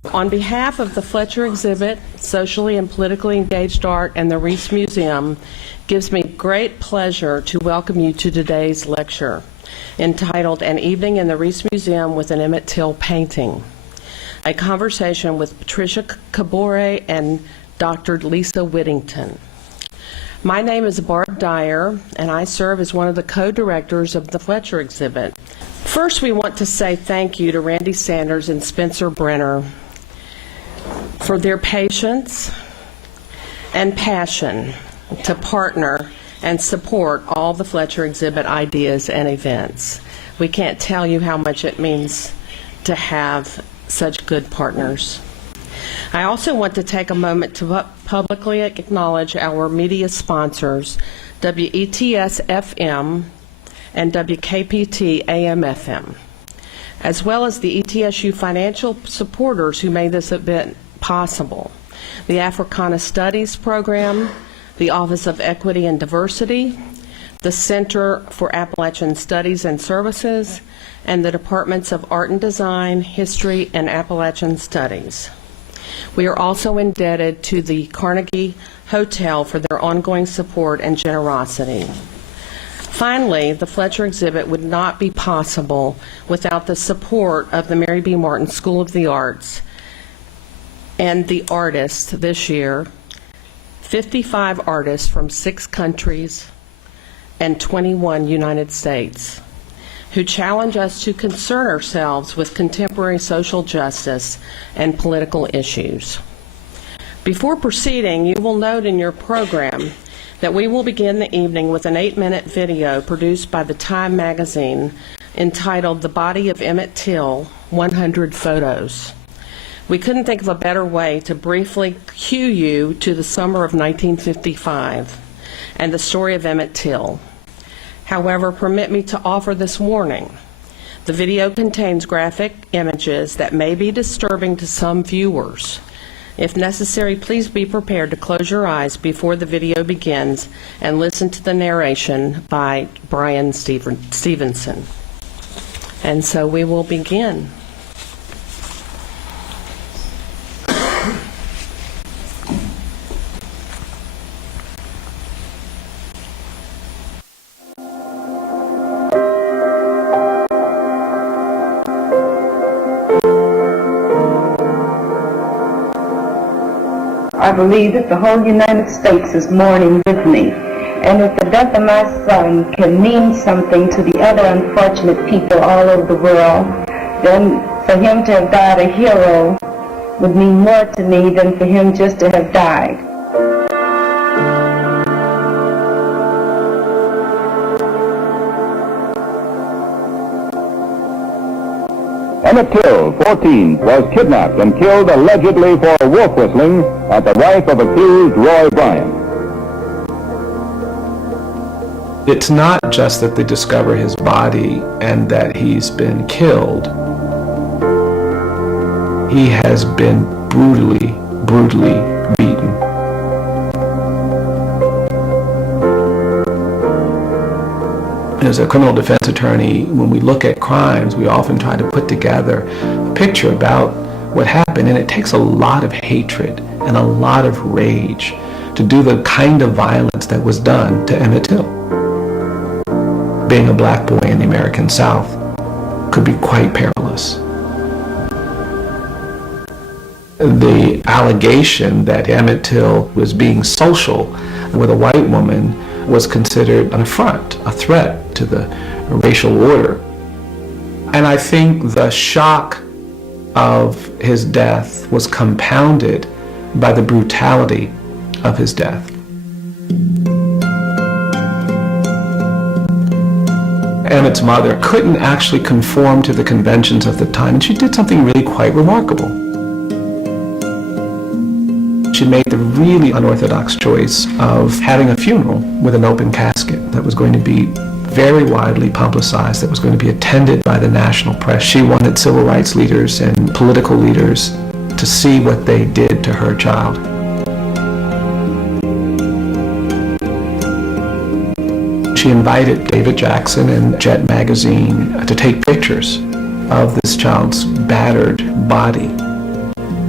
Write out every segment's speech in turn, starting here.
On behalf of the Fletcher Exhibit, Socially and Politically Engaged Art, and the Reece Museum, gives me great pleasure to welcome you to today's lecture, entitled An Evening in the Reece Museum with an Emmett Till Painting, a conversation with Patricia Kabore and Dr. Lisa Whittington. My name is Barb Dyer, and I serve as one of the co-directors of the Fletcher Exhibit. First, we want to say thank you to Randy Sanders and Spencer Brenner for their patience and passion to partner and support all the Fletcher Exhibit ideas and events. We can't tell you how much it means to have such good partners. I also want to take a moment to publicly acknowledge our media sponsors, WETS-FM and WKPT AM-FM, as well as the ETSU financial supporters who made this event possible: the Africana Studies Program, the Office of Equity and Diversity, the Center for Appalachian Studies and Services, and the Departments of Art and Design, History, and Appalachian Studies. We are also indebted to the Carnegie Hotel for their ongoing support and generosity. Finally, the Fletcher Exhibit would not be possible without the support of the Mary B. Martin School of the Arts and the artists this year, 55 artists from 6 countries and 21 United States, who challenge us to concern ourselves with contemporary social justice and political issues. Before proceeding, you will note in your program that we will begin the evening with an 8-minute video produced by the Time magazine entitled The Body of Emmett Till, 100 Photos. We couldn't think of a better way to briefly cue you to the summer of 1955 and the story of Emmett Till. However, permit me to offer this warning. The video contains graphic images that may be disturbing to some viewers. If necessary, please be prepared to close your eyes before the video begins and listen to the narration by Brian Stevenson. And so we will begin. I believe that the whole United States is mourning with me, and if the death of my son can mean something to the other unfortunate people all over the world, then for him to have died a hero would mean more to me than for him just to have died. Emmett Till, 14, was kidnapped and killed allegedly for wolf whistling at the wife of accused Roy Bryan. It's not just that they discover his body and that he's been killed. He has been brutally beaten. As a criminal defense attorney, when we look at crimes, we often try to put together a picture about what happened, and it takes a lot of hatred and a lot of rage to do the kind of violence that was done to Emmett Till. Being a black boy in the American South could be quite perilous. The allegation that Emmett Till was being social with a white woman was considered an affront, a threat to the racial order. And I think the shock of his death was compounded by the brutality of his death. Emmett's mother couldn't actually conform to the conventions of the time, and she did something really quite remarkable. She made the really unorthodox choice of having a funeral with an open casket that was going to be very widely publicized, that was going to be attended by the national press. She wanted civil rights leaders and political leaders to see what they did to her child. She invited David Jackson and Jet magazine to take pictures of this child's battered body.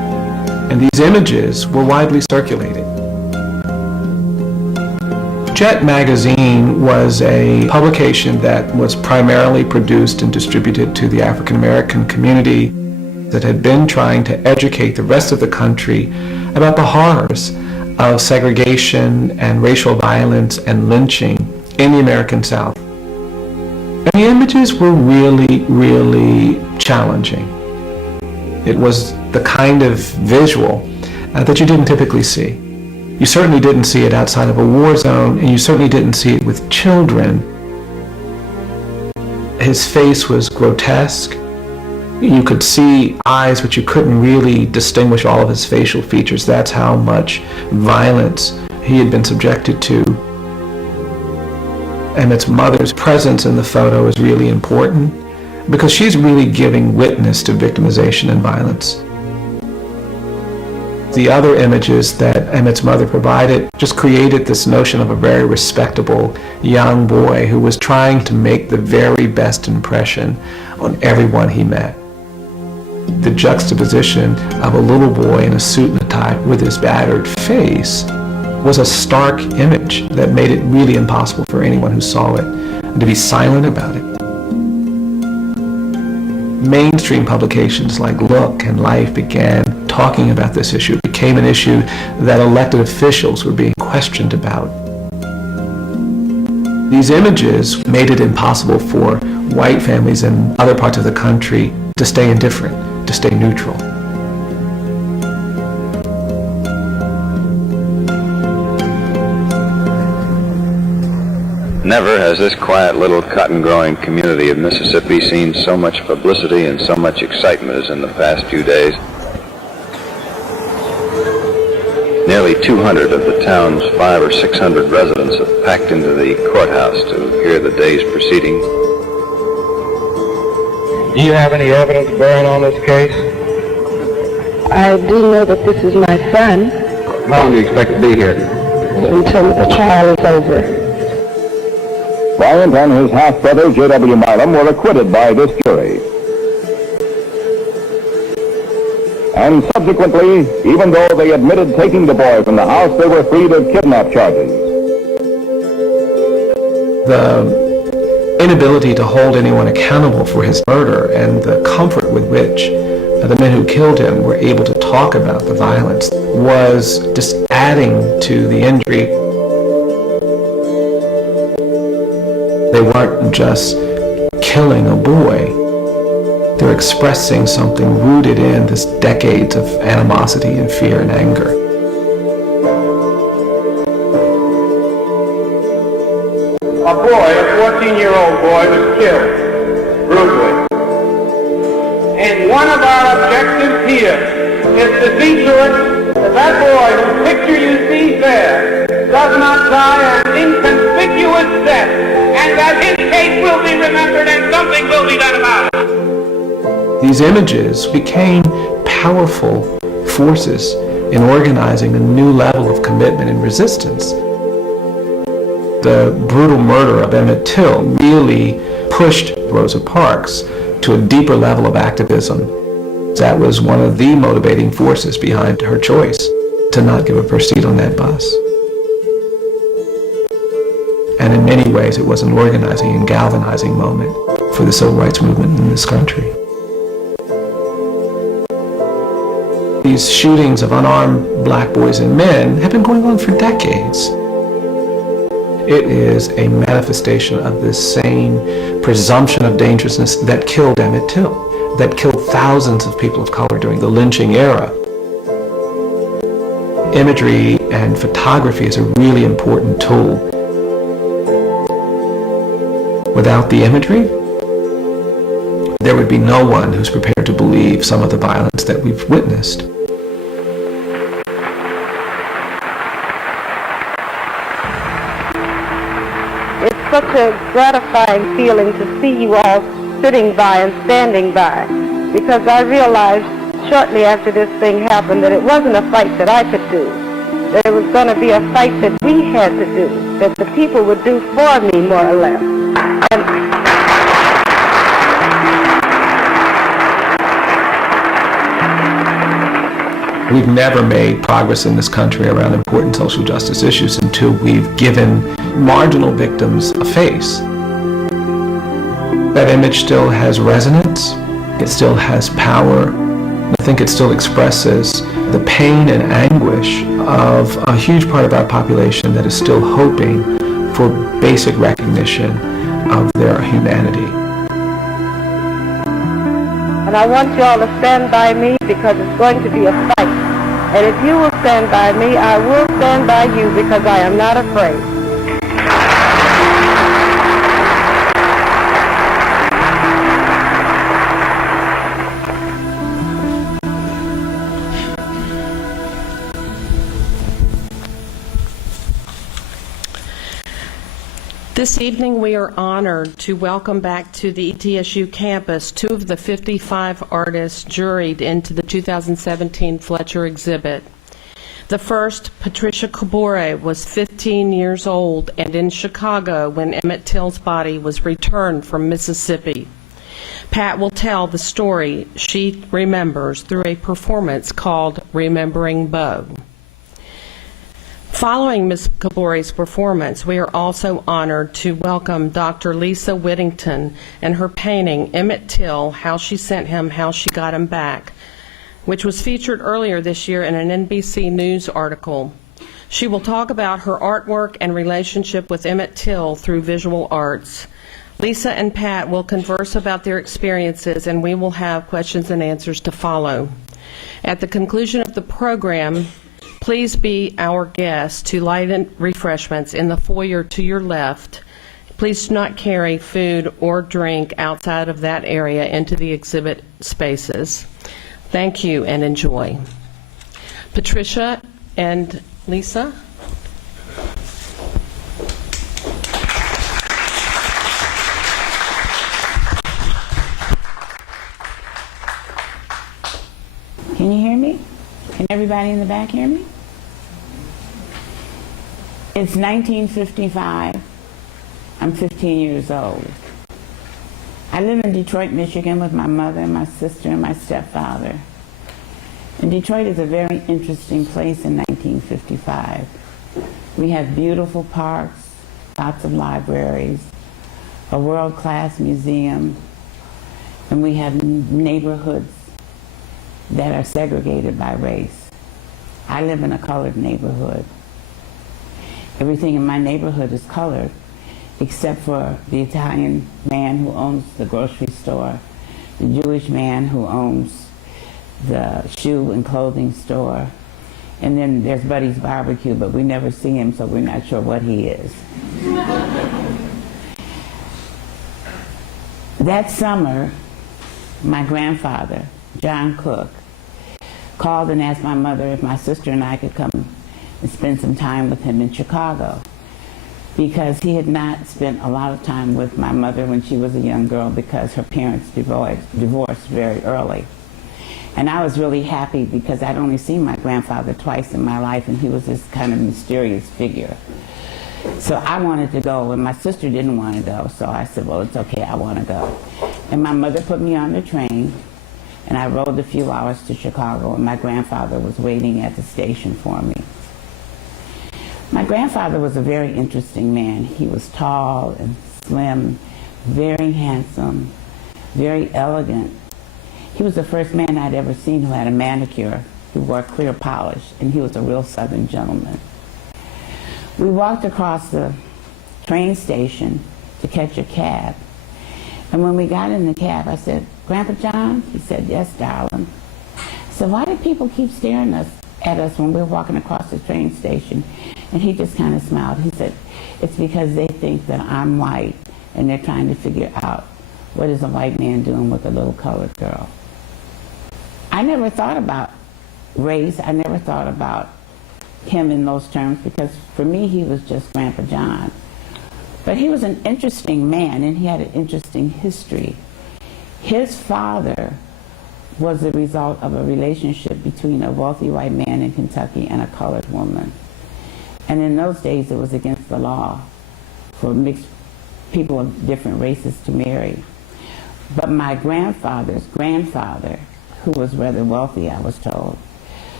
And these images were widely circulated. Jet magazine was a publication that was primarily produced and distributed to the African American community that had been trying to educate the rest of the country about the horrors of segregation and racial violence and lynching in the American South. And the images were really, really challenging. It was the kind of visual that you didn't typically see. You certainly didn't see it outside of a war zone, and you certainly didn't see it with children. His face was grotesque. You could see eyes, but you couldn't really distinguish all of his facial features. That's how much violence he had been subjected to. Emmett's mother's presence in the photo is really important because she's really giving witness to victimization and violence. The other images that Emmett's mother provided just created this notion of a very respectable young boy who was trying to make the very best impression on everyone he met. The juxtaposition of a little boy in a suit and a tie with his battered face was a stark image that made it really impossible for anyone who saw it to be silent about it. Mainstream publications like Look and Life began talking about this issue. It became an issue that elected officials were being questioned about. These images made it impossible for white families in other parts of the country to stay indifferent, to stay neutral. Never has this quiet little cotton-growing community of Mississippi seen so much publicity and so much excitement as in the past few days. Nearly 200 of the town's 500 or 600 residents have packed into the courthouse to hear the day's proceedings. Do you have any evidence bearing on this case? I do know that this is my son How long do you expect to be here? until the trial is over. Bryant and his half-brother, J.W. Milam, were acquitted by this jury. And subsequently, even though they admitted taking the boy from the house, they were freed of kidnap charges. The inability to hold anyone accountable for his murder and the comfort with which the men who killed him were able to talk about the violence was just adding to the injury. They weren't just killing a boy. They're expressing something rooted in this decades of animosity and fear and anger. A boy, a 14-year-old boy, was killed brutally. And one of our objectives here is to see to it that that boy whose picture you see there does not die an inconspicuous death, and that his case will be remembered and something will be done about it. These images became powerful forces in organizing a new level of commitment and resistance. The brutal murder of Emmett Till really pushed Rosa Parks to a deeper level of activism. That was one of the motivating forces behind her choice to not give up her seat on that bus. And in many ways, it was an organizing and galvanizing moment for the civil rights movement in this country. These shootings of unarmed black boys and men have been going on for decades. It is a manifestation of this same presumption of dangerousness that killed Emmett Till, that killed thousands of people of color during the lynching era. Imagery and photography is a really important tool. Without the imagery, there would be no one who's prepared to believe some of the violence that we've witnessed. It's such a gratifying feeling to see you all sitting by and standing by, because I realized shortly after this thing happened that it wasn't a fight that I could do. There was going to be a fight that we had to do, that the people would do for me, more or less. We've never made progress in this country around important social justice issues until we've given marginal victims a face. That image still has resonance, it still has power. I think it still expresses the pain and anguish of a huge part of our population that is still hoping for basic recognition of their humanity. And I want you all to stand by me because it's going to be a fight. And if you will stand by me, I will stand by you because I am not afraid. This evening, we are honored to welcome back to the ETSU campus 2 of the 55 artists juried into the 2017 Fletcher exhibit. The first, Patricia Kabore, was 15 years old and in Chicago when Emmett Till's body was returned from Mississippi. Pat will tell the story she remembers through a performance called Remembering Bo. Following Ms. Kabore's performance, we are also honored to welcome Dr. Lisa Whittington and her painting, Emmett Till, How She Sent Him, How She Got Him Back, which was featured earlier this year in an NBC News article. She will talk about her artwork and relationship with Emmett Till through visual arts. Lisa and Pat will converse about their experiences, and we will have questions and answers to follow. At the conclusion of the program, please be our guest to light refreshments in the foyer to your left. Please do not carry food or drink outside of that area into the exhibit spaces. Thank you and enjoy. Patricia and Lisa. Can you hear me? Can everybody in the back hear me? It's 1955. I'm 15 years old. I live in Detroit, Michigan with my mother and my sister and my stepfather. And Detroit is a very interesting place in 1955. We have beautiful parks, lots of libraries, a world-class museum, and we have neighborhoods that are segregated by race. I live in a colored neighborhood. Everything in my neighborhood is colored, except for the Italian man who owns the grocery store, the Jewish man who owns the shoe and clothing store, and then there's Buddy's Barbecue, but we never see him, so we're not sure what he is. That summer, my grandfather, John Cook, called and asked my mother if my sister and I could come and spend some time with him in Chicago, because he had not spent a lot of time with my mother when she was a young girl because her parents divorced very early. And I was really happy because I'd only seen my grandfather twice in my life, and he was this kind of mysterious figure. So I wanted to go, and my sister didn't want to go, so I said, well, it's okay, I want to go. And my mother put me on the train, and I rode a few hours to Chicago, and my grandfather was waiting at the station for me. My grandfather was a very interesting man. He was tall and slim, very handsome, very elegant. He was the first man I'd ever seen who had a manicure, who wore clear polish, and he was a real Southern gentleman. We walked across the train station to catch a cab, and when we got in the cab, I said, "Grandpa John?" He said, "Yes, darling." I said, "Why do people keep staring at us when we're walking across the train station?" And he just kind of smiled. He said, "It's because they think that I'm white, and they're trying to figure out what is a white man doing with a little colored girl." I never thought about race. I never thought about him in those terms, because for me he was just Grandpa John. But he was an interesting man, and he had an interesting history. His father was the result of a relationship between a wealthy white man in Kentucky and a colored woman. And in those days it was against the law for mixed people of different races to marry. But my grandfather's grandfather, who was rather wealthy, I was told,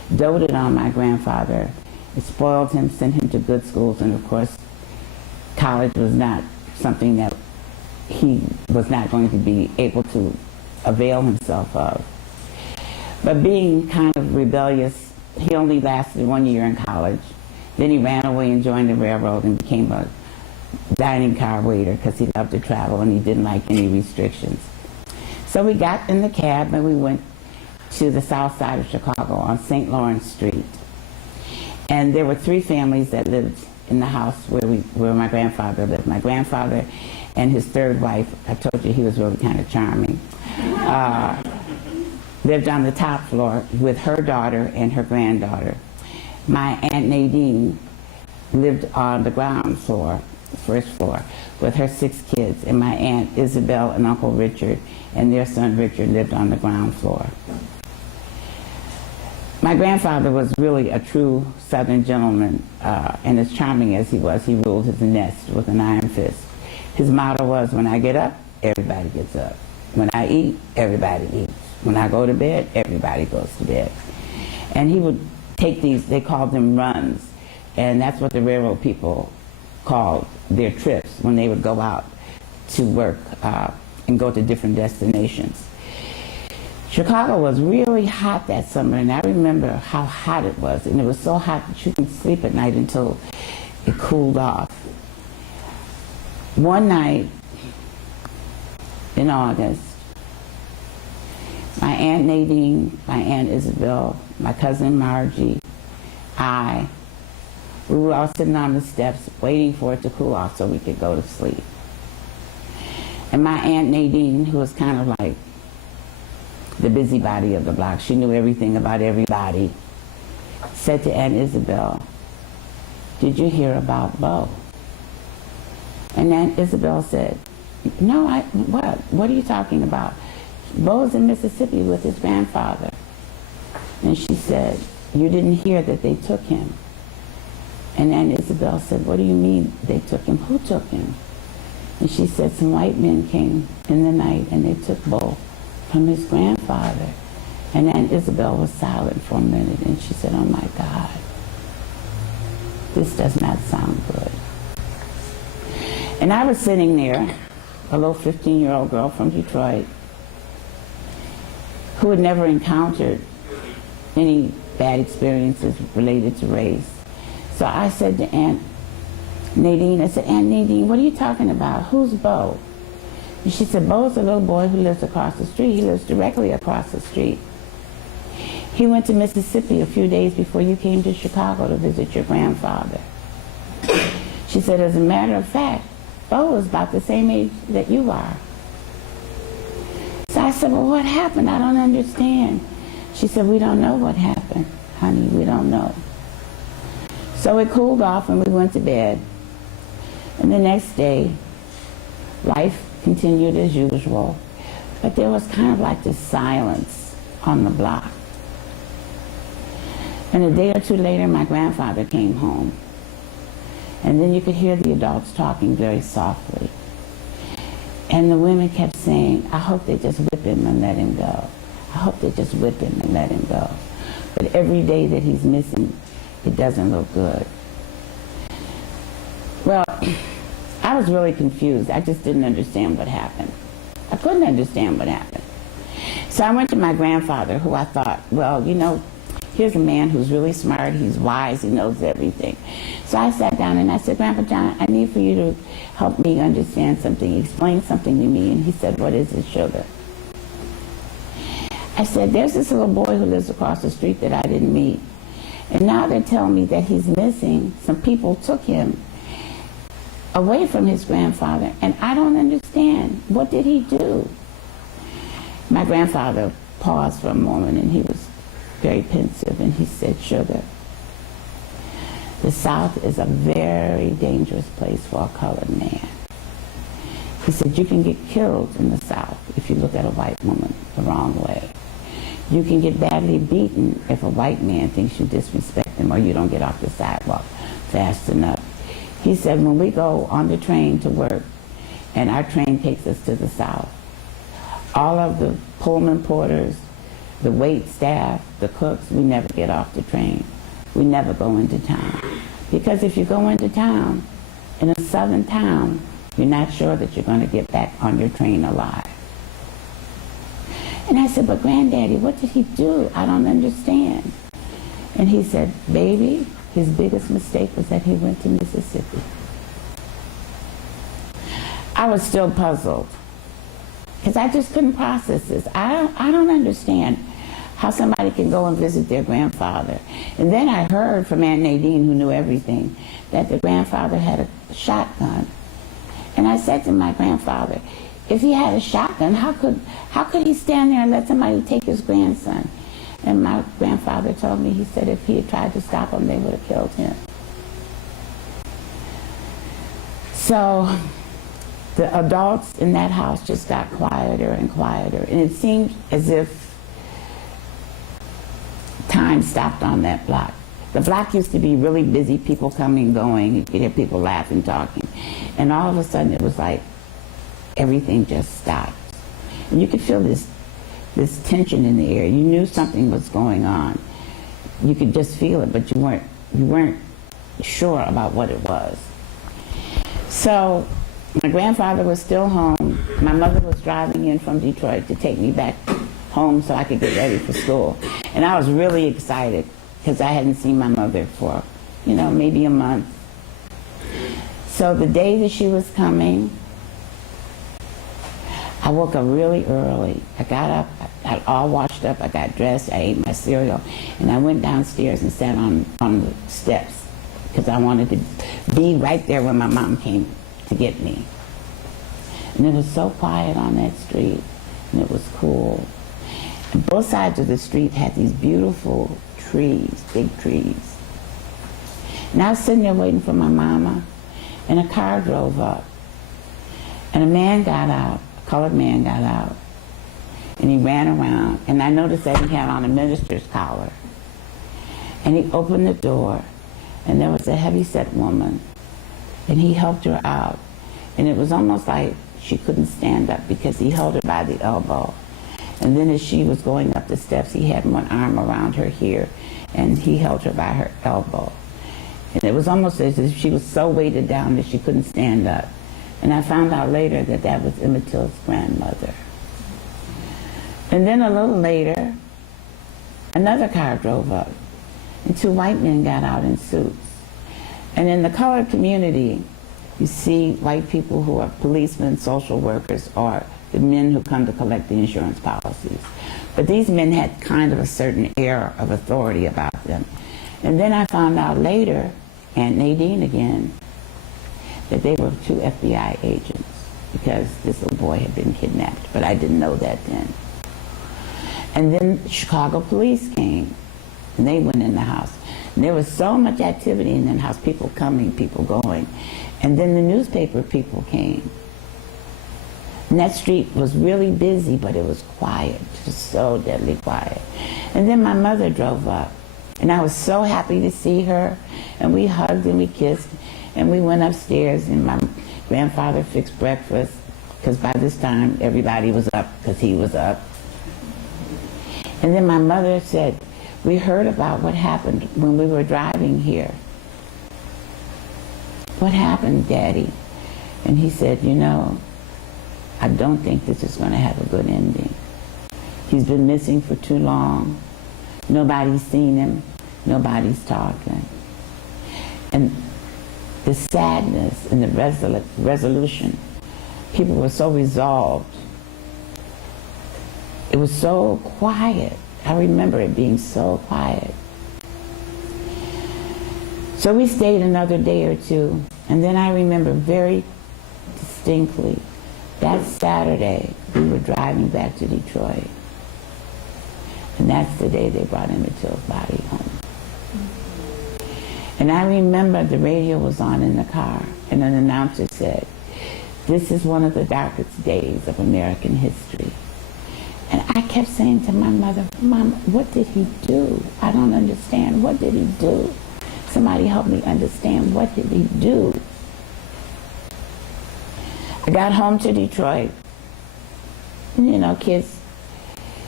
doted on my grandfather. It spoiled him, sent him to good schools, and of course, college was not something that he was not going to be able to avail himself of. But being kind of rebellious, he only lasted 1 year in college. Then he ran away and joined the railroad and became a dining car waiter because he loved to travel and he didn't like any restrictions. So we got in the cab and we went to the south side of Chicago on St. Lawrence Street. And there were 3 families that lived in the house where my grandfather lived. My grandfather and his 3rd wife, I told you he was really kind of charming, lived on the top floor with her daughter and her granddaughter. My Aunt Nadine lived on the ground floor, first floor, with her 6 kids, and my Aunt Isabel and Uncle Richard and their son Richard lived on the ground floor. My grandfather was really a true Southern gentleman, and as charming as he was, he ruled his nest with an iron fist. His motto was, when I get up, everybody gets up. When I eat, everybody eats. When I go to bed, everybody goes to bed. And he would take these, they called them runs, and that's what the railroad people called their trips when they would go out to work and go to different destinations. Chicago was really hot that summer, and I remember how hot it was, and it was so hot that you couldn't sleep at night until it cooled off. One night in August, my Aunt Nadine, my Aunt Isabel, my cousin Margie, we were all sitting on the steps waiting for it to cool off so we could go to sleep. And my Aunt Nadine, who was kind of like the busybody of the block, she knew everything about everybody, said to Aunt Isabel, "Did you hear about Bo?" And Aunt Isabel said, "No, what? What are you talking about? Bo's in Mississippi with his grandfather." And she said, "You didn't hear that they took him?" And Aunt Isabel said, "What do you mean they took him? Who took him?" And she said, "Some white men came in the night and they took Bo from his grandfather." And Aunt Isabel was silent for a minute and she said, "Oh my God, this does not sound good." And I was sitting there, a little 15-year-old girl from Detroit, who had never encountered any bad experiences related to race. So I said to Aunt Nadine, I said, "Aunt Nadine, what are you talking about? Who's Bo?" And she said, "Bo's a little boy who lives across the street. He lives directly across the street. He went to Mississippi a few days before you came to Chicago to visit your grandfather." She said, "As a matter of fact, Bo is about the same age that you are." So I said, "Well, what happened? I don't understand." She said, "We don't know what happened, honey. We don't know." So it cooled off and we went to bed. And the next day, life continued as usual. But there was kind of like this silence on the block. And a day or two later, my grandfather came home. And then you could hear the adults talking very softly. And the women kept saying, "I hope they just whip him and let him go. I hope they just whip him and let him go." But every day that he's missing, it doesn't look good. Well, I was really confused. I just didn't understand what happened. I couldn't understand what happened. So I went to my grandfather, who I thought, well, you know, here's a man who's really smart, he's wise, he knows everything. So I sat down and I said, "Grandpa John, I need for you to help me understand something, explain something to me." And he said, "What is it, sugar?" I said, "There's this little boy who lives across the street that I didn't meet. And now they're telling me that he's missing. Some people took him away from his grandfather, and I don't understand. What did he do?" My grandfather paused for a moment, and he was very pensive, and he said, "Sugar, the South is a very dangerous place for a colored man." He said, "You can get killed in the South if you look at a white woman the wrong way. You can get badly beaten if a white man thinks you disrespect him or you don't get off the sidewalk fast enough." He said, "When we go on the train to work and our train takes us to the South, all of the Pullman porters, the wait staff, the cooks, we never get off the train. We never go into town. Because if you go into town, in a southern town, you're not sure that you're going to get back on your train alive. And I said, but Granddaddy, what did he do? I don't understand. And he said, baby, his biggest mistake was that he went to Mississippi. I was still puzzled, because I just couldn't process this. I don't understand how somebody can go and visit their grandfather. And then I heard from Aunt Nadine, who knew everything, that the grandfather had a shotgun. And I said to my grandfather, if he had a shotgun, how could he stand there and let somebody take his grandson? And my grandfather told me, he said if he had tried to stop him, they would have killed him. So the adults in that house just got quieter and quieter. And it seemed as if time stopped on that block. The block used to be really busy, people coming and going. You could hear people laughing, talking. And all of a sudden it was like everything just stopped. And you could feel this tension in the air. You knew something was going on. You could just feel it, but you weren't sure about what it was. So my grandfather was still home. My mother was driving in from Detroit to take me back home so I could get ready for school. And I was really excited because I hadn't seen my mother for, maybe a month. So the day that she was coming, I woke up really early. I got up, I got all washed up, I got dressed, I ate my cereal, and I went downstairs and sat on the steps because I wanted to be right there when my mom came to get me. And it was so quiet on that street, and it was cool. And both sides of the street had these beautiful trees, big trees. And I was sitting there waiting for my mama, and a car drove up, and a man got out. Colored man got out, and he ran around, and I noticed that he had on a minister's collar. And he opened the door, and there was a heavy-set woman, and he helped her out. And it was almost like she couldn't stand up because he held her by the elbow. And then as she was going up the steps, he had one arm around her here, and he held her by her elbow. And it was almost as if she was so weighted down that she couldn't stand up. And I found out later that that was Emmett Till's grandmother. And then a little later, another car drove up, and two white men got out in suits. And in the colored community, you see white people who are policemen, social workers, or the men who come to collect the insurance policies. But these men had kind of a certain air of authority about them. And then I found out later, Aunt Nadine again, that they were two FBI agents because this little boy had been kidnapped, but I didn't know that then. And then Chicago police came, and they went in the house. And there was so much activity in that house, people coming, people going. And then the newspaper people came. And that street was really busy, but it was quiet, just so deadly quiet. And then my mother drove up, and I was so happy to see her, and we hugged and we kissed. And we went upstairs, and my grandfather fixed breakfast, because by this time everybody was up, because he was up. And then my mother said, we heard about what happened when we were driving here. What happened, Daddy? And he said, I don't think this is going to have a good ending. He's been missing for too long. Nobody's seen him. Nobody's talking. And the sadness and the resolution, people were so resolved. It was so quiet. I remember it being so quiet. So we stayed another day or two, and then I remember very distinctly that Saturday we were driving back to Detroit, and that's the day they brought Emmett Till's body home. And I remember the radio was on in the car, and an announcer said, this is one of the darkest days of American history. And I kept saying to my mother, Mom, what did he do? I don't understand. What did he do? Somebody help me understand. What did he do? I got home to Detroit. And, kids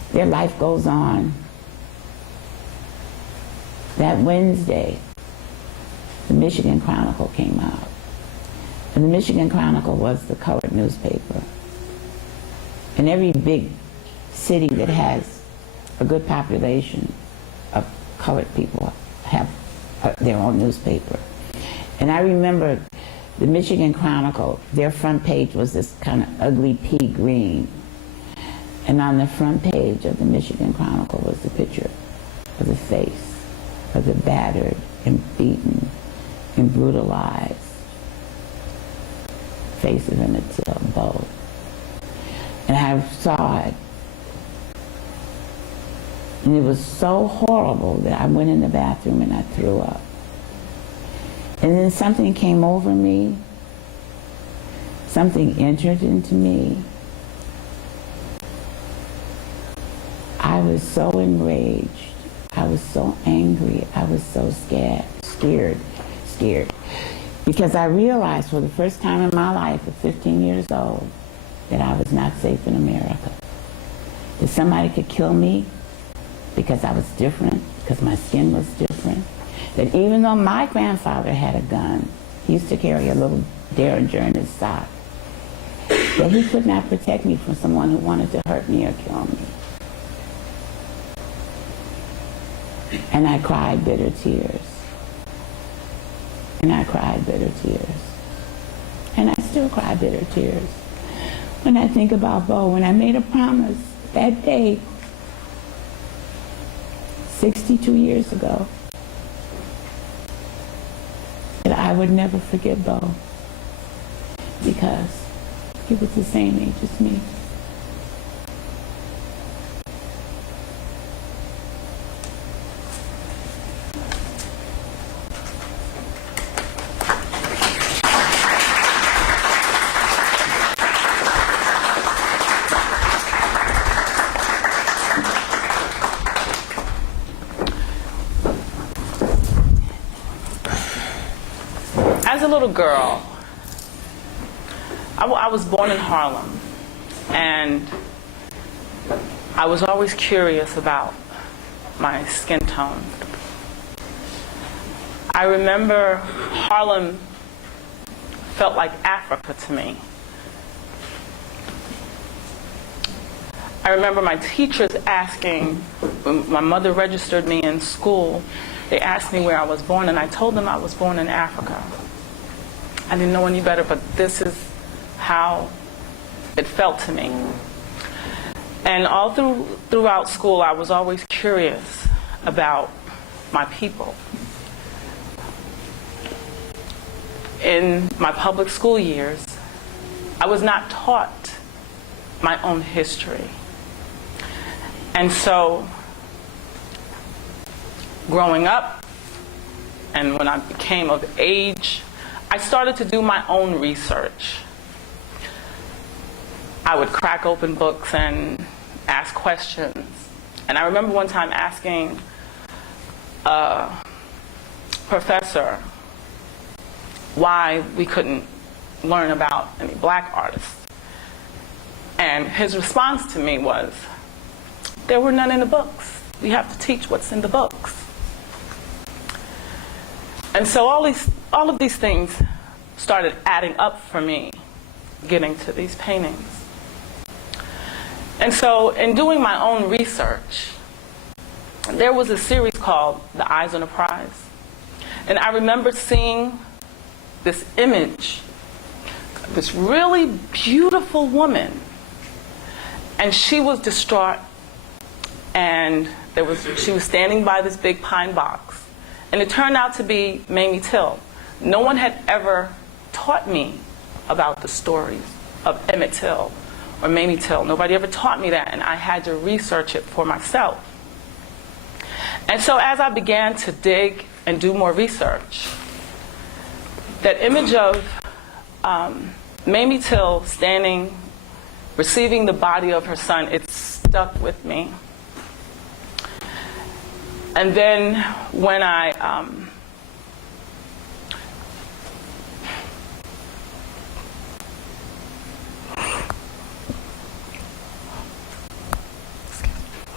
their life goes on. That Wednesday, the Michigan Chronicle came out. And the Michigan Chronicle was the colored newspaper. And every big city that has a good population of colored people have their own newspaper. And I remember the Michigan Chronicle, their front page was this kind of ugly pea green. And on the front page of the Michigan Chronicle was the picture of the face of the battered and beaten and brutalized face of Emmett Till, both. And I saw it. And it was so horrible that I went in the bathroom and I threw up. And then something came over me. Something entered into me. I was so enraged. I was so angry. I was so scared. Because I realized for the first time in my life at 15 years old that I was not safe in America. That somebody could kill me because I was different, because my skin was different. That even though my grandfather had a gun, he used to carry a little Derringer in his sock, that he could not protect me from someone who wanted to hurt me or kill me. And I cried bitter tears. And I cried bitter tears. And I still cry bitter tears when I think about Bo, when I made a promise that day, 62 years ago, that I would never forget Bo because he was the same age as me. As a little girl, I was born in Harlem, and I was always curious about my skin tone. I remember Harlem felt like Africa to me. I remember my teachers asking, when my mother registered me in school, they asked me where I was born, and I told them I was born in Africa. I didn't know any better, but this is how it felt to me. And all throughout school, I was always curious about my people. In my public school years, I was not taught my own history. And so, growing up, and when I became of age, I started to do my own research. I would crack open books and ask questions. And I remember one time asking a professor why we couldn't learn about any black artists. And his response to me was, there were none in the books. We have to teach what's in the books. And so all of these things started adding up for me, getting to these paintings. And so in doing my own research, there was a series called The Eyes on the Prize. And I remember seeing this image, this really beautiful woman, and she was distraught, and she was standing by this big pine box. And it turned out to be Mamie Till. No one had ever taught me about the stories of Emmett Till or Mamie Till. Nobody ever taught me that, and I had to research it for myself. And so as I began to dig and do more research, that image of Mamie Till standing, receiving the body of her son, it stuck with me. And then when I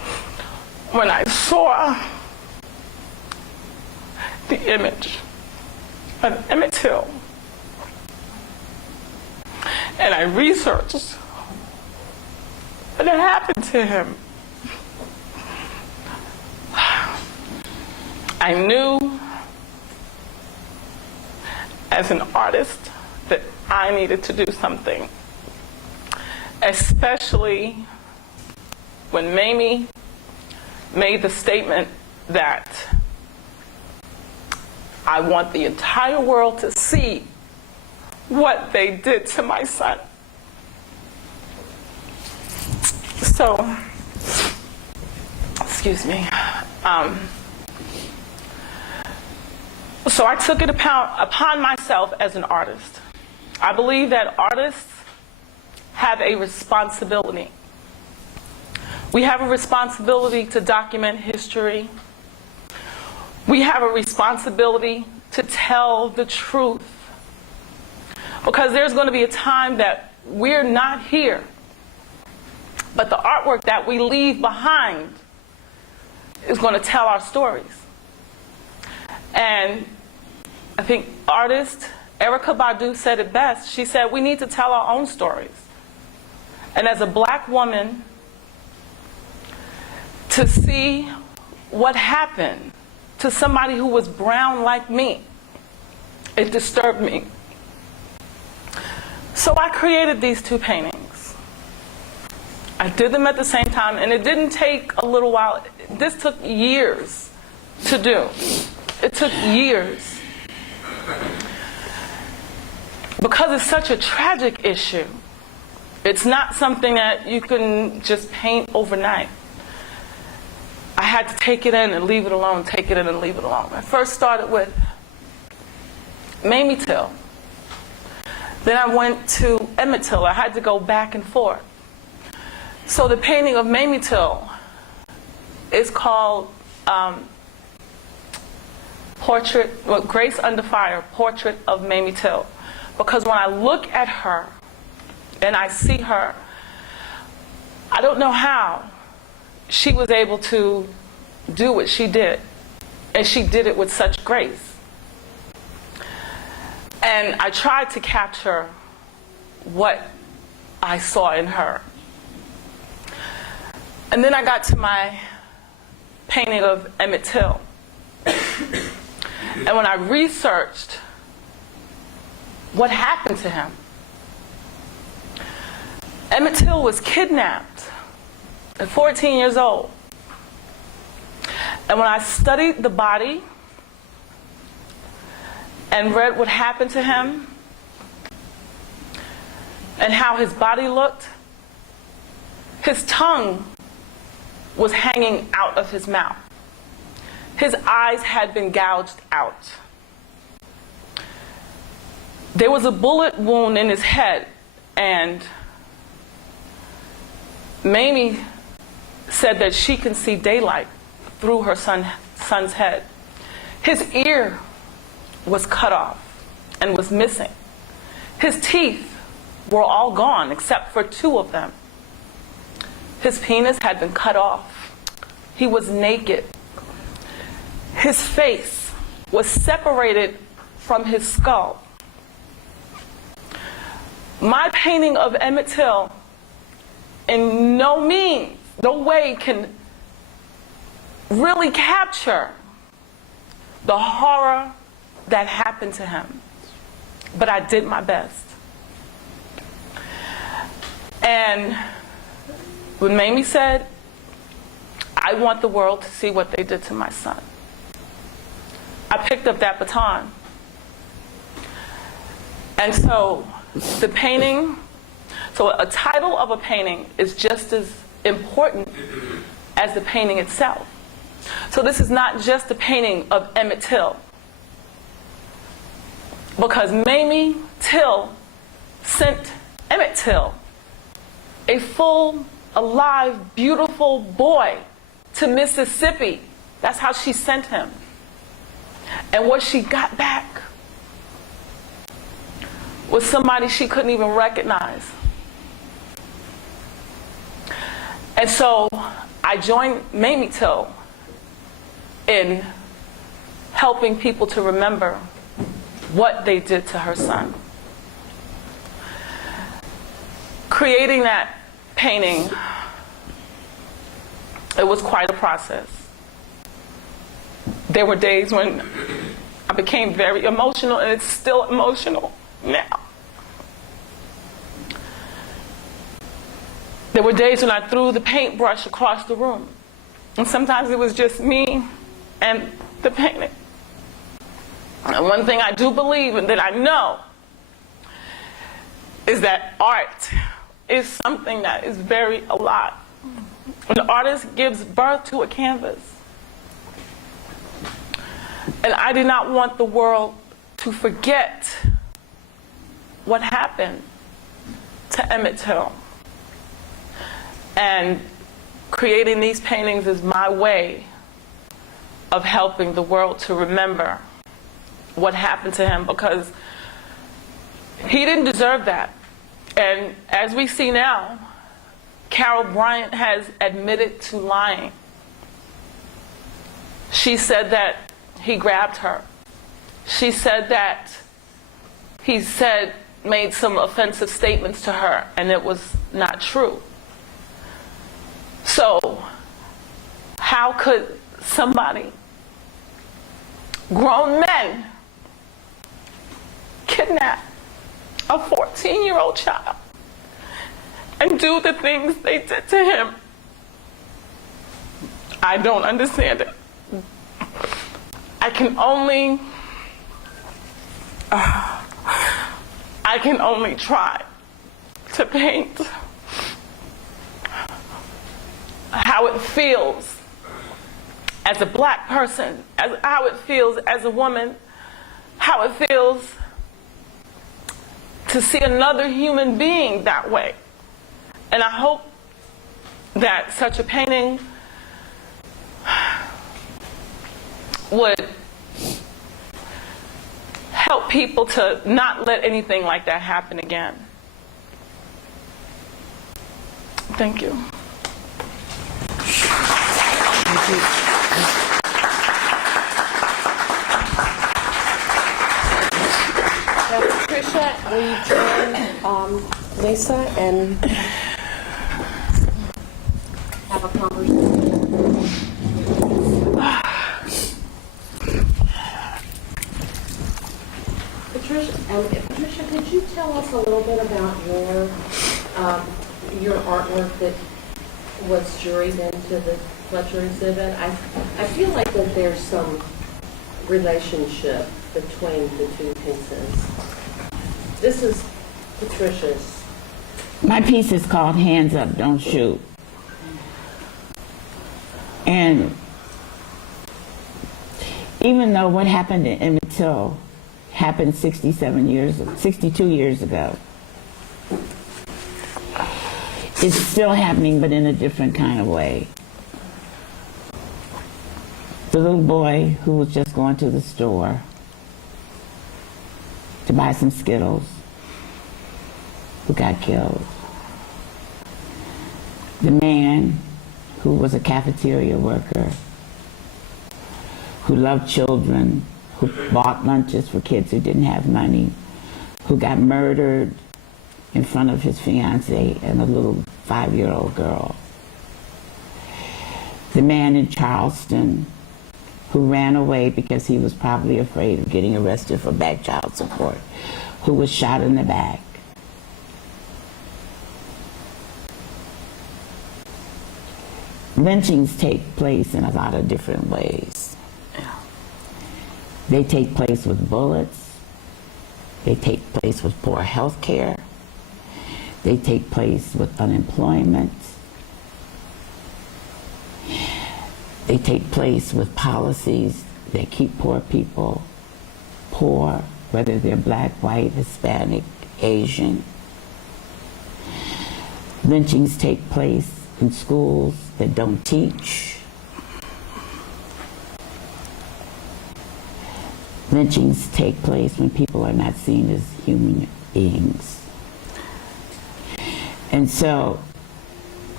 when I saw the image of Emmett Till, and I researched what had happened to him, I knew as an artist that I needed to do something, especially when Mamie made the statement that I want the entire world to see what they did to my son. So, excuse me. So I took it upon myself as an artist. I believe that artists have a responsibility. We have a responsibility to document history. We have a responsibility to tell the truth. Because there's going to be a time that we're not here, but the artwork that we leave behind is going to tell our stories. And I think artist Erykah Badu said it best. She said, we need to tell our own stories. And as a black woman, to see what happened to somebody who was brown like me, it disturbed me. So I created these two paintings. I did them at the same time, and it didn't take a little while. This took years to do. It took years. Because it's such a tragic issue, it's not something that you can just paint overnight. I had to take it in and leave it alone, take it in and leave it alone. I first started with Mamie Till. Then I went to Emmett Till. I had to go back and forth. So the painting of Mamie Till is called Grace Under Fire, Portrait of Mamie Till. Because when I look at her and I see her, I don't know how she was able to do what she did. And she did it with such grace. And I tried to capture what I saw in her. And then I got to my painting of Emmett Till. And when I researched what happened to him, Emmett Till was kidnapped at 14 years old. And when I studied the body and read what happened to him and how his body looked, his tongue was hanging out of his mouth. His eyes had been gouged out. There was a bullet wound in his head, and Mamie said that she can see daylight through her son's head. His ear was cut off and was missing. His teeth were all gone except for 2 of them. His penis had been cut off. He was naked. His face was separated from his skull. My painting of Emmett Till in no way can really capture the horror that happened to him. But I did my best. And when Mamie said, I want the world to see what they did to my son, I picked up that baton. And so the painting, so a title of a painting is just as important as the painting itself. So this is not just a painting of Emmett Till, because Mamie Till sent Emmett Till, a full, alive, beautiful boy, to Mississippi. That's how she sent him. And what she got back was somebody she couldn't even recognize. And so I joined Mamie Till in helping people to remember what they did to her son. Creating that painting, it was quite a process. There were days when I became very emotional, and it's still emotional now. There were days when I threw the paintbrush across the room, and sometimes it was just me and the painting. And one thing I do believe and that I know is that art is something that is very alive. When the artist gives birth to a canvas, and I did not want the world to forget what happened to Emmett Till. And creating these paintings is my way of helping the world to remember what happened to him, because he didn't deserve that. And as we see now, Carol Bryant has admitted to lying. She said that he grabbed her. She said that he made some offensive statements to her, and it was not true. So, how could somebody, grown men, kidnap a 14-year-old child and do the things they did to him? I don't understand it. I can only try to paint how it feels as a black person, how it feels as a woman, how it feels to see another human being that way. And I hope that such a painting would help people to not let anything like that happen again. Thank you. Now, Patricia, will you join Lisa and have a conversation? Patricia, could you tell us a little bit about your artwork that was juried into the Fletcher exhibit? I feel like that there's some relationship between the two pieces. This is Patricia's. My piece is called Hands Up, Don't Shoot. And even though what happened to Emmett Till happened 62 years ago, it's still happening, but in a different kind of way. The little boy who was just going to the store to buy some Skittles, who got killed. The man who was a cafeteria worker, who loved children, who bought lunches for kids who didn't have money, who got murdered in front of his fiancée and a little 5-year-old girl. The man in Charleston who ran away because he was probably afraid of getting arrested for back child support, who was shot in the back. Lynchings take place in a lot of different ways. They take place with bullets. They take place with poor health care. They take place with unemployment. They take place with policies that keep poor people poor, whether they're black, white, Hispanic, Asian. Lynchings take place in schools that don't teach. Lynchings take place when people are not seen as human beings. And so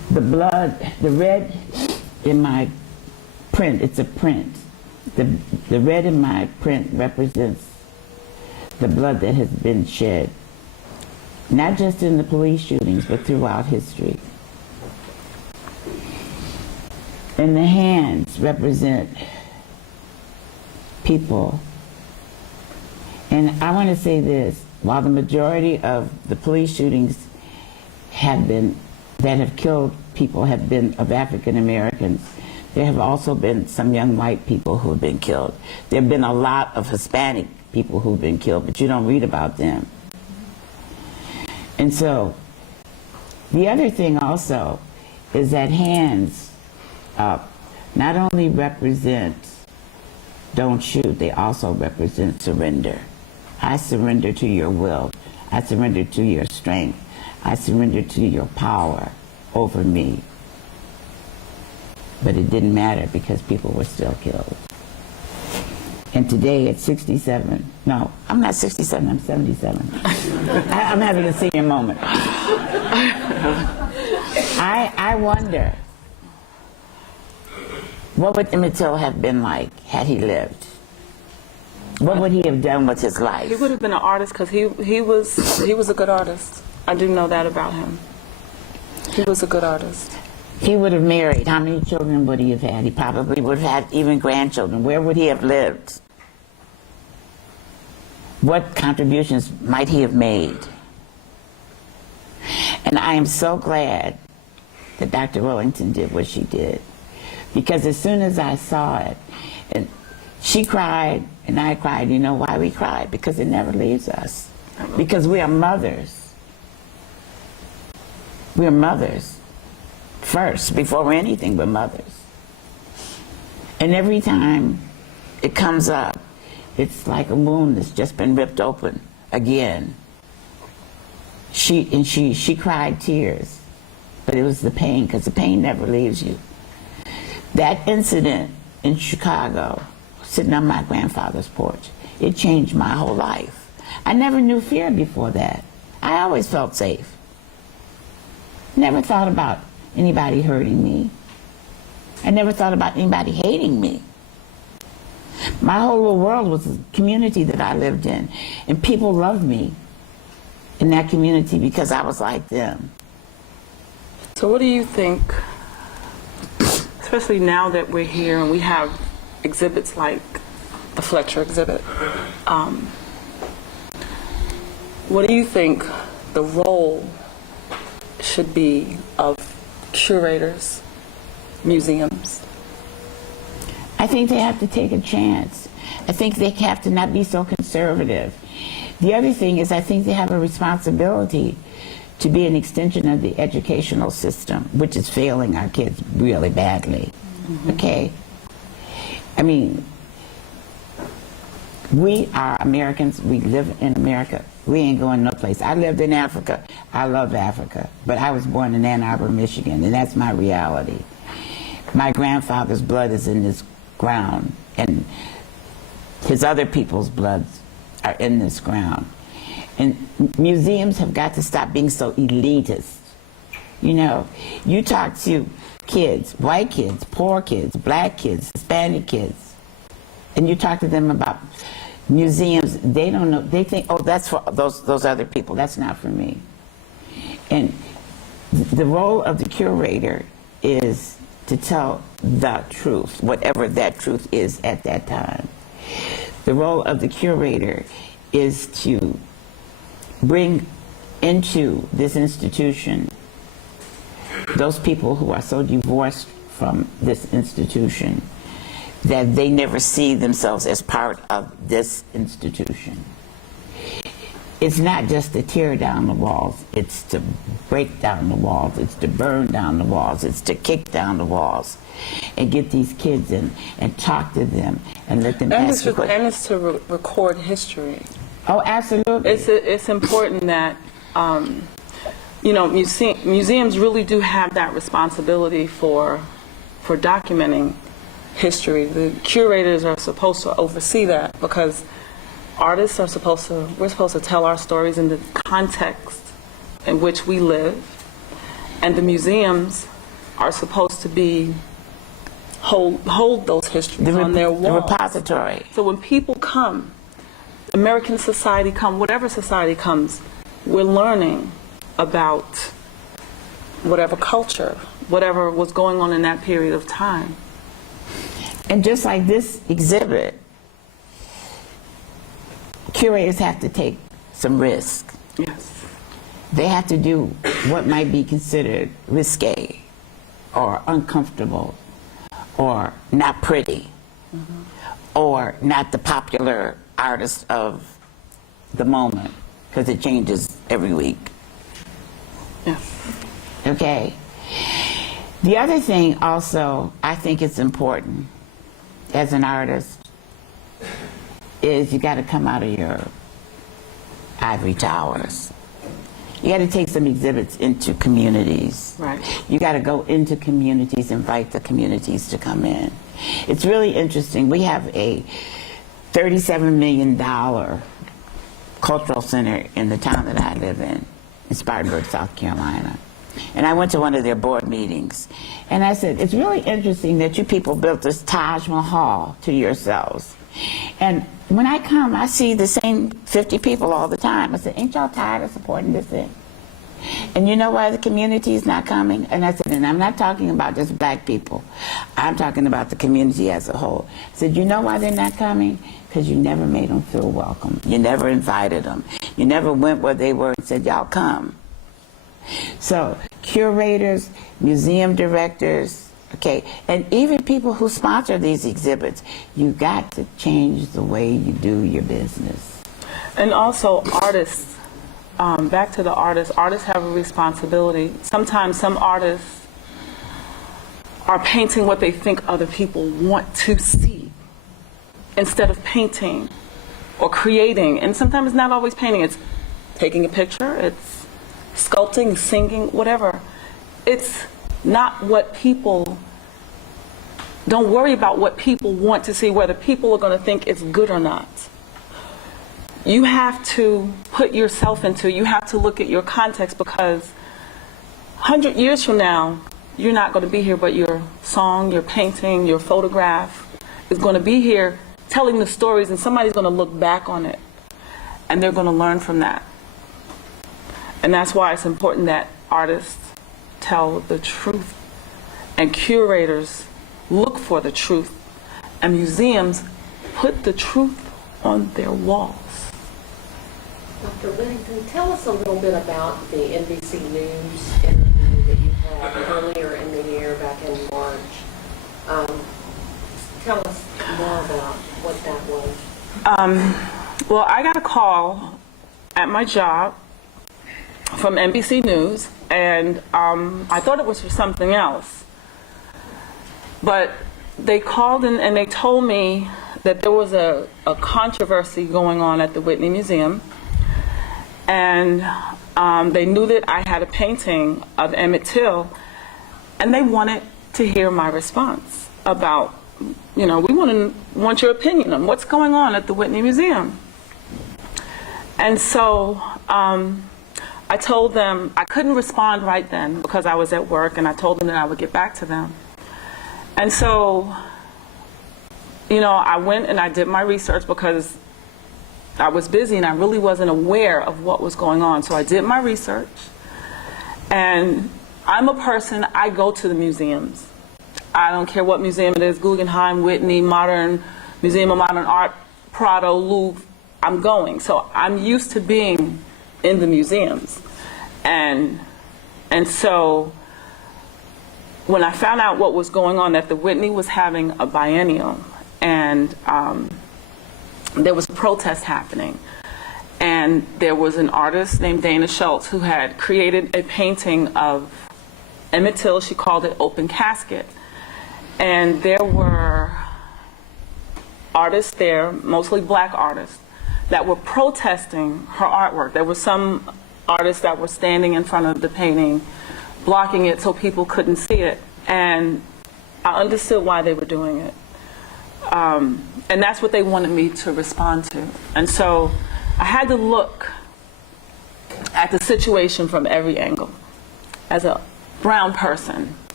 The blood, the red in my print, it's a print. The red in my print represents the blood that has been shed, not just in the police shootings, but throughout history. And the hands represent people. And I want to say this, while the majority of the police shootings that have killed people have been of African Americans, there have also been some young white people who have been killed. There have been a lot of Hispanic people who've been killed, but you don't read about them. And so, the other thing also is that hands not only represent don't shoot, they also represent surrender. I surrender to your will. I surrender to your strength. I surrender to your power over me. But it didn't matter because people were still killed. And today at 67, no, I'm not 67, I'm 77. I'm having a senior moment. I wonder, what would Emmett Till have been like had he lived? What would he have done with his life? He would have been an artist because he was a good artist. I do know that about him. He was a good artist. He would have married. How many children would he have had? He probably would have had even grandchildren. Where would he have lived? What contributions might he have made? And I am so glad that Dr. Whittington did what she did. Because as soon as I saw it, and she cried and I cried. You know why we cried? Because it never leaves us. Because we are mothers. We are mothers. First, before we're anything but mothers. And every time it comes up, it's like a wound that's just been ripped open again. She cried tears, but it was the pain, because the pain never leaves you. That incident in Chicago, sitting on my grandfather's porch, it changed my whole life. I never knew fear before that. I always felt safe. Never thought about anybody hurting me. I never thought about anybody hating me. My whole little world was the community that I lived in, and people loved me in that community because I was like them. So what do you think, especially now that we're here and we have exhibits like the Fletcher exhibit, what do you think the role should be of curators, museums? I think they have to take a chance. I think they have to not be so conservative. The other thing is, I think they have a responsibility to be an extension of the educational system, which is failing our kids really badly. Mm-hmm. Okay? I mean, we are Americans, we live in America. We ain't going no place. I lived in Africa. I love Africa. But I was born in Ann Arbor, Michigan, and that's my reality. My grandfather's blood is in this ground, and his other people's bloods are in this ground. And museums have got to stop being so elitist. You know, you talk to kids, white kids, poor kids, black kids, Hispanic kids, and you talk to them about museums, they don't know, they think, oh, that's for those other people, that's not for me. And the role of the curator is to tell the truth, whatever that truth is at that time. The role of the curator is to bring into this institution those people who are so divorced from this institution that they never see themselves as part of this institution. It's not just to tear down the walls, it's to break down the walls, it's to burn down the walls, it's to kick down the walls and get these kids in and talk to them and let them ask questions. And it's to record history. Oh, absolutely. It's important that, you know, museums really do have that responsibility for documenting history. The curators are supposed to oversee that because artists are we're supposed to tell our stories in the context in which we live, and the museums are supposed to be hold those histories on their The walls. repository. So when people come, American society come, whatever society comes, we're learning about whatever culture, whatever was going on in that period of time. And just like this exhibit, curators have to take some risk. Yes. They have to do what might be considered risque or uncomfortable or not pretty or not the popular artist of the moment, because it changes every week. Yes. Okay? The other thing also I think it's important as an artist is you got to come out of your ivory towers. You got to take some exhibits into communities. Right. You got to go into communities, invite the communities to come in. It's really interesting. We have a $37 million cultural center in the town that I live in Spartanburg, South Carolina. And I went to one of their board meetings, and I said, it's really interesting that you people built this Taj Mahal to yourselves. And when I come, I see the same 50 people all the time. I said, ain't y'all tired of supporting this thing? And you know why the community is not coming? And I said, and I'm not talking about just black people. I'm talking about the community as a whole. I said, you know why they're not coming? Because you never made them feel welcome. You never invited them. You never went where they were and said, y'all come. So curators, museum directors, okay, and even people who sponsor these exhibits, you got to change the way you do your business. And also artists, back to the artists have a responsibility. Sometimes some artists are painting what they think other people want to see instead of painting or creating. And sometimes it's not always painting, it's taking a picture, it's sculpting, singing, whatever. It's not what people, don't worry about what people want to see, whether people are going to think it's good or not. You have to put yourself into, you have to look at your context, because 100 years from now, you're not going to be here, but your song, your painting, your photograph is going to be here telling the stories, and somebody's going to look back on it, and they're going to learn from that. And that's why it's important that artists tell the truth, and curators look for the truth, and museums put the truth on their walls. Dr. Whittington, tell us a little bit about the NBC News interview that you had earlier in the year, back in March. Tell us more about what that was. Well, I got a call at my job from NBC News, and I thought it was for something else. But they called in and they told me that there was a controversy going on at the Whitney Museum, and they knew that I had a painting of Emmett Till, and they wanted to hear my response about, you know, we want your opinion on what's going on at the Whitney Museum. And so I told them I couldn't respond right then because I was at work, and I told them that I would get back to them. And so, you know, I went and I did my research because I was busy and I really wasn't aware of what was going on. So I did my research, and I'm a person, I go to the museums. I don't care what museum it is, Guggenheim, Whitney, Modern, Museum of Modern Art, Prado, Louvre, I'm going. So I'm used to being in the museums. And so when I found out what was going on, that the Whitney was having a biennial, and there was a protest happening, and there was an artist named Dana Schultz who had created a painting of Emmett Till. She called it Open Casket. And there were artists there, mostly black artists, that were protesting her artwork. There were some artists that were standing in front of the painting, blocking it so people couldn't see it. And I understood why they were doing it. And that's what they wanted me to respond to. And so I had to look at the situation from every angle. As a brown person,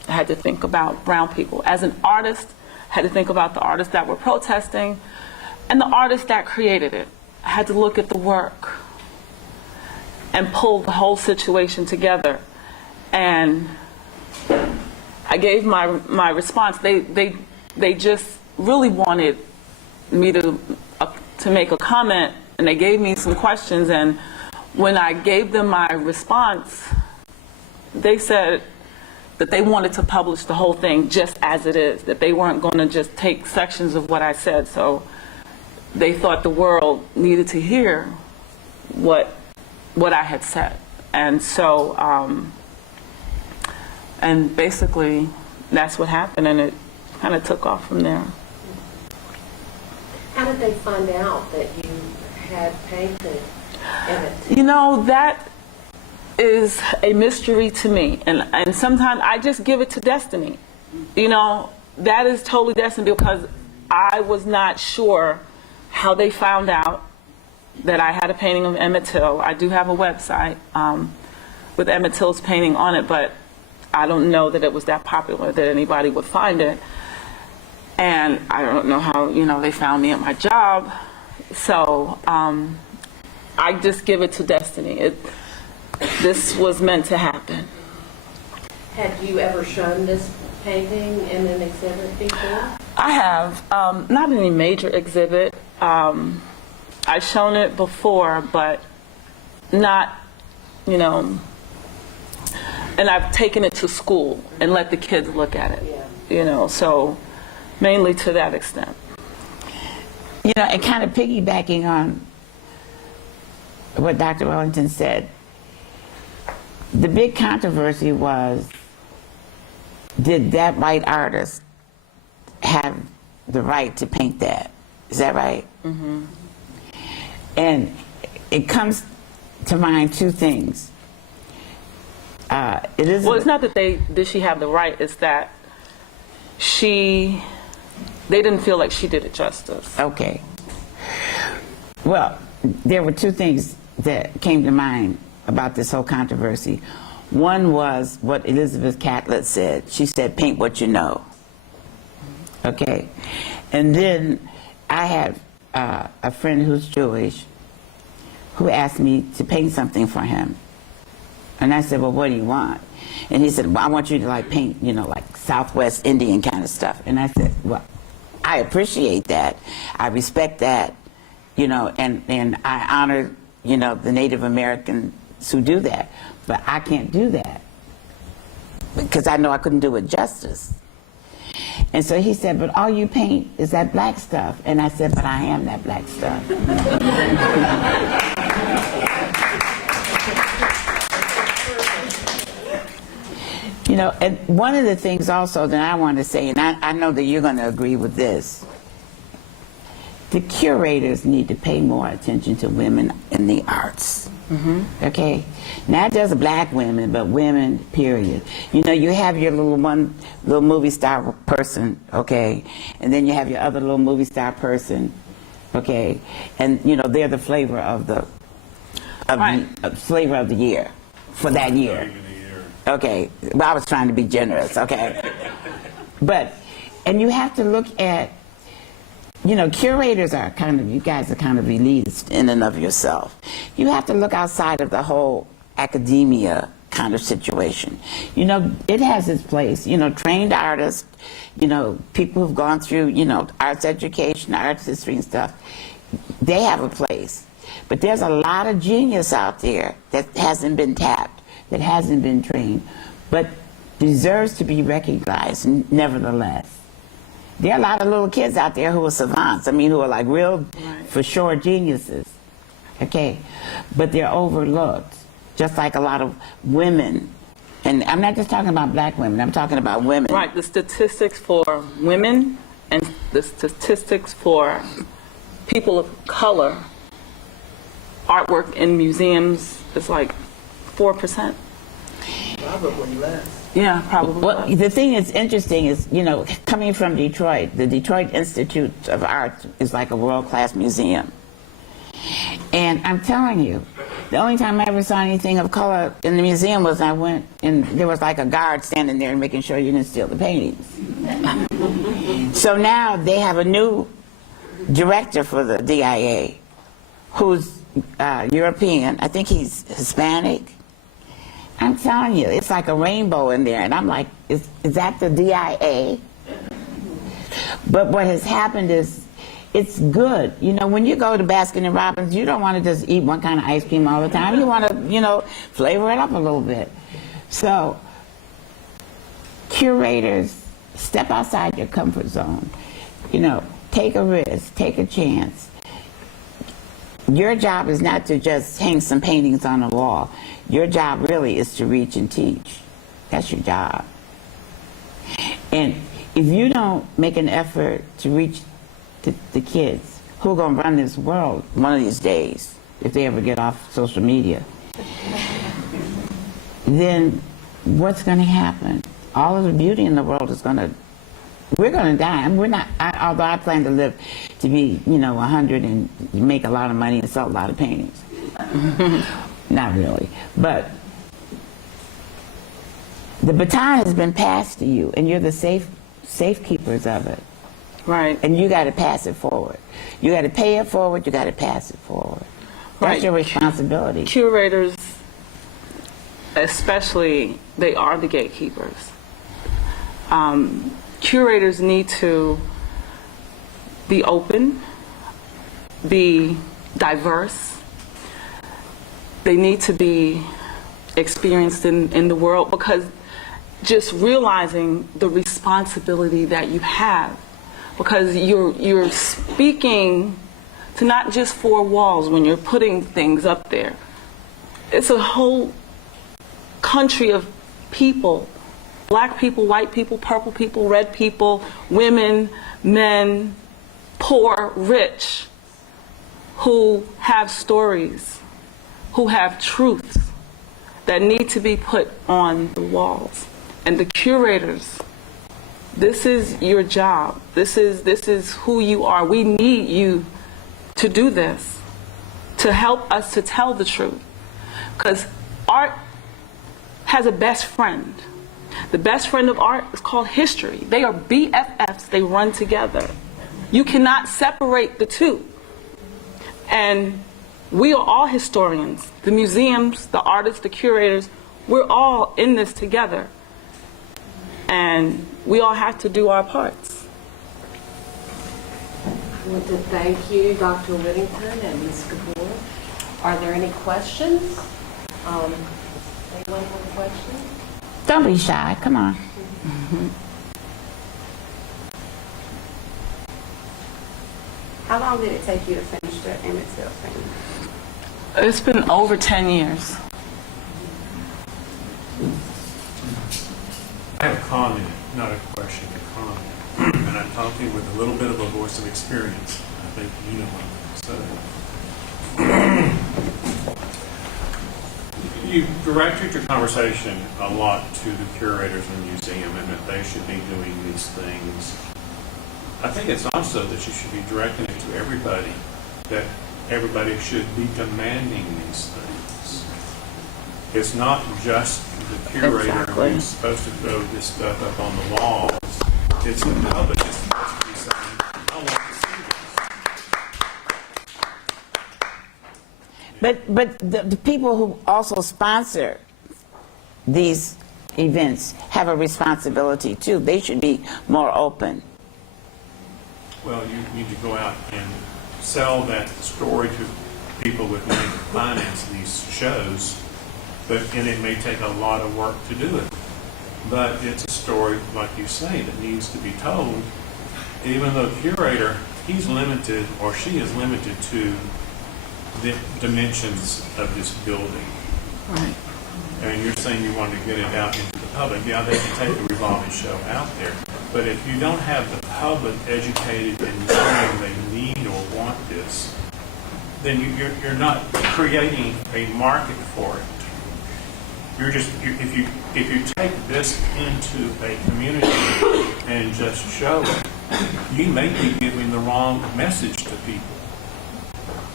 I had to think about brown people. As an artist, I had to think about the artists that were protesting and the artists that created it. I had to look at the work and pull the whole situation together. And I gave my response. They just really wanted me to make a comment, and they gave me some questions, and when I gave them my response, they said that they wanted to publish the whole thing just as it is, that they weren't going to just take sections of what I said. So they thought the world needed to hear what I had said. And so, and basically that's what happened, and it kind of took off from there. How did they find out that you had painted Emmett? You know, that is a mystery to me, and sometimes I just give it to destiny. You know, that is totally destiny, because I was not sure how they found out that I had a painting of Emmett Till. I do have a website with Emmett Till's painting on it, but I don't know that it was that popular that anybody would find it. And I don't know how, you know, they found me at my job. So I just give it to destiny. This was meant to happen. Had you ever shown this painting in an exhibit before? I have, not any major exhibit. I've shown it before, but not, you know, and I've taken it to school and let the kids look at it, you know, so mainly to that extent. You know, and kind of piggybacking on what Dr. Whittington said, the big controversy was, did that white artist have the right to paint that? Is that right? Mm-hmm. And it comes to mind two things. Well, it's not that did she have the right, it's that they didn't feel like she did it justice. Okay. Well, there were two things that came to mind about this whole controversy. One was what Elizabeth Catlett said. She said, paint what you know. Okay. And then I had a friend who's Jewish who asked me to paint something for him. And I said, well, what do you want? And he said, well, I want you to like paint, you know, like Southwest Indian kind of stuff. And I said, well, I appreciate that. I respect that, you know, and I honor, you know, the Native Americans who do that. But I can't do that because I know I couldn't do it justice. And so he said, but all you paint is that black stuff. And I said, but I am that black stuff. You know, and one of the things also that I want to say, and I know that you're going to agree with this, the curators need to pay more attention to women in the arts. Mm-hmm. Okay? Not just black women, but women, period. You know, you have your little movie star person, okay? And then you have your other little movie star person, okay? And, you know, they're the flavor of the flavor of the year for that year. Okay, well, I was trying to be generous, okay? But, and you have to look at, you know, curators are kind of, you guys are kind of elitist in and of yourself. You have to look outside of the whole academia kind of situation. You know, it has its place. You know, trained artists, you know, people who've gone through, you know, arts education, arts history and stuff, they have a place. But there's a lot of genius out there that hasn't been tapped, that hasn't been trained, but deserves to be recognized nevertheless. There are a lot of little kids out there who are savants, I mean, who are like real, for sure, geniuses, okay? But they're overlooked, just like a lot of women. And I'm not just talking about black women, I'm talking about women. Right, the statistics for women and the statistics for people of color, artwork in museums is like 4%. Probably less. Yeah, probably. Well, the thing that's interesting is, you know, coming from Detroit, the Detroit Institute of Art is like a world-class museum. And I'm telling you, The only time I ever saw anything of color in the museum was I went and there was like a guard standing there making sure you didn't steal the paintings. So now they have a new director for the DIA who's European. I think he's Hispanic. I'm telling you, it's like a rainbow in there. And I'm like, is that the DIA? But what has happened is, it's good. You know, when you go to Baskin & Robbins, you don't want to just eat one kind of ice cream all the time. You want to, you know, flavor it up a little bit. So, curators, step outside your comfort zone. You know, take a risk, take a chance. Your job is not to just hang some paintings on a wall. Your job really is to reach and teach. That's your job. And if you don't make an effort to reach the kids who are going to run this world one of these days, if they ever get off social media, then what's going to happen? All of the beauty in the world is going to, we're going to die. And we're not, although I plan to live to be, you know, 100 and make a lot of money and sell a lot of paintings. Not really. But the baton has been passed to you, and you're the safekeepers of it. Right. And you got to pass it forward. You got to pay it forward, you got to pass it forward. That's Right. your responsibility. Curators, especially, they are the gatekeepers. Curators need to be open, be diverse. They need to be experienced in the world, because just realizing the responsibility that you have, because you're speaking to not just four walls when you're putting things up there. It's a whole country of people, black people, white people, purple people, red people, women, men, poor, rich, who have stories, who have truths that need to be put on the walls. And the curators, this is your job. This is who you are. We need you to do this, to help us to tell the truth. Because art has a best friend. The best friend of art is called history. They are BFFs. They run together. You cannot separate the two. And we are all historians. The museums, the artists, the curators, we're all in this together. And we all have to do our parts. I want to thank you, Dr. Whittington and Ms. Kabore. Are there any questions? Anyone have a question? Don't be shy, come on. How long did it take you to finish the Emmett Till painting? It's been over 10 years. I have a comment, not a question, a comment. And I'm talking with a little bit of a voice of experience. I think you know what I'm saying. You directed your conversation a lot to the curators in the museum and that they should be doing these things. I think it's also that you should be directing it to everybody, that everybody should be demanding these things. It's not just the curator who's supposed to throw this stuff up on the walls. It's the public that's supposed to be saying, I want to see this. But the people who also sponsor these events have a responsibility too. They should be more open. Well, you need to go out and sell that story to people with money to finance these shows, and it may take a lot of work to do it. But it's a story, like you say, that needs to be told. Even though the curator, he's limited, or she is limited to the dimensions of this building. Right. And you're saying you want to get it out into the public. Yeah, they can take the revolving show out there. But if you don't have the public educated and knowing they need or want this, then you're not creating a market for it. You're just, if you take this into a community and just show it, you may be giving the wrong message to people.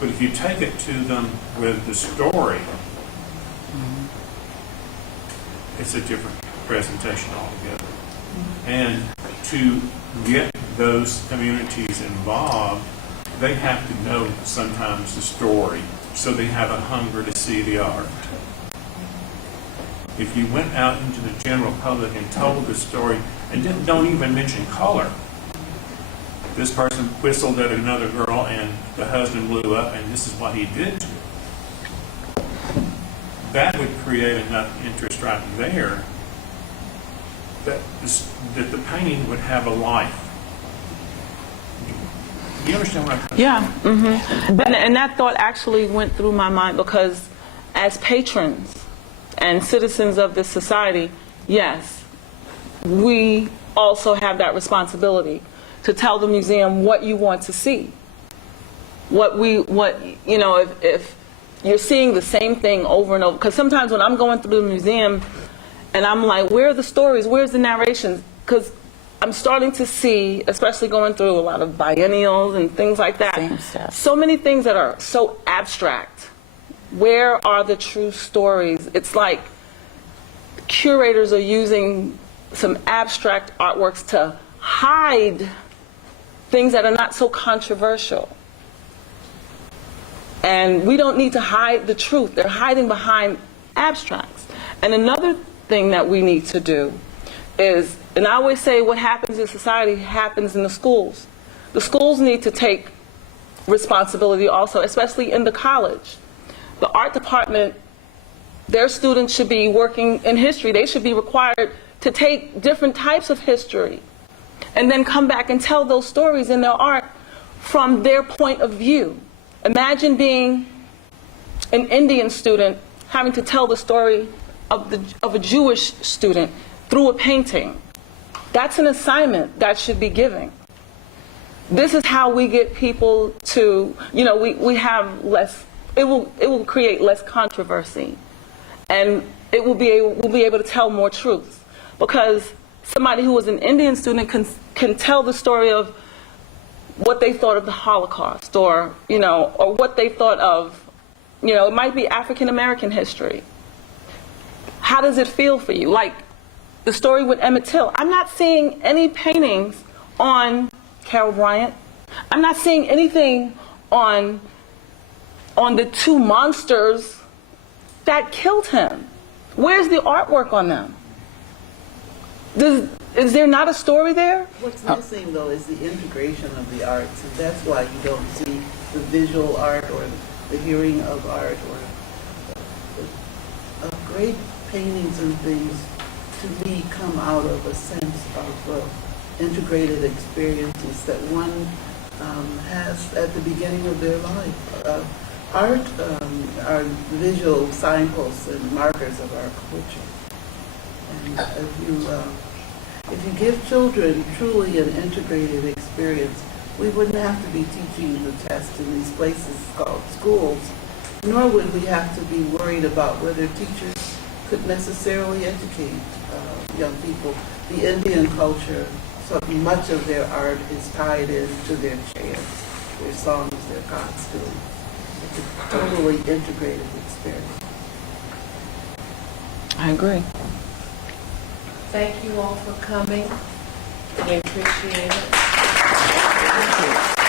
But if you take it to them with the story, it's a different presentation altogether. And to get those communities involved, they have to know sometimes the story, so they have a hunger to see the art. If you went out into the general public and told the story, and don't even mention color, this person whistled at another girl and the husband blew up and this is what he did to her, that would create enough interest right there that the painting would have a life. Do you understand what I'm saying? Yeah. And that thought actually went through my mind because as patrons and citizens of this society, yes, we also have that responsibility to tell the museum what you want to see. If you're seeing the same thing over and over, because sometimes when I'm going through the museum and I'm like, where are the stories, where's the narrations? Because I'm starting to see, especially going through a lot of biennials and things like that, so many things that are so abstract. Where are the true stories? It's like curators are using some abstract artworks to hide things that are not so controversial. And we don't need to hide the truth. They're hiding behind abstracts. And another thing that we need to do is, and I always say what happens in society happens in the schools. The schools need to take responsibility also, especially in the college. The art department, their students should be working in history. They should be required to take different types of history and then come back and tell those stories in their art from their point of view. Imagine being an Indian student having to tell the story of a Jewish student through a painting. That's an assignment that should be given. This is how we get people to, we have less, it will create less controversy, and we'll be able to tell more truth, because somebody who was an Indian student can tell the story of what they thought of the Holocaust, or what they thought of, it might be African American history. How does it feel for you? Like the story with Emmett Till. I'm not seeing any paintings on Carol Bryant. I'm not seeing anything on the two monsters that killed him. Where's the artwork on them? Is there not a story there? What's missing, though, is the integration of the arts, and that's why you don't see the visual art or the hearing of art or great paintings and things, to me, come out of a sense of integrated experiences that one has at the beginning of their life. Art are visual signposts and markers of our culture. And if you give children truly an integrated experience, we wouldn't have to be teaching the test in these places called schools, nor would we have to be worried about whether teachers could necessarily educate young people. The Indian culture, so much of their art is tied into their chants, their songs, their costumes. It's a totally integrated experience. I agree. Thank you all for coming. We appreciate it. Thank you.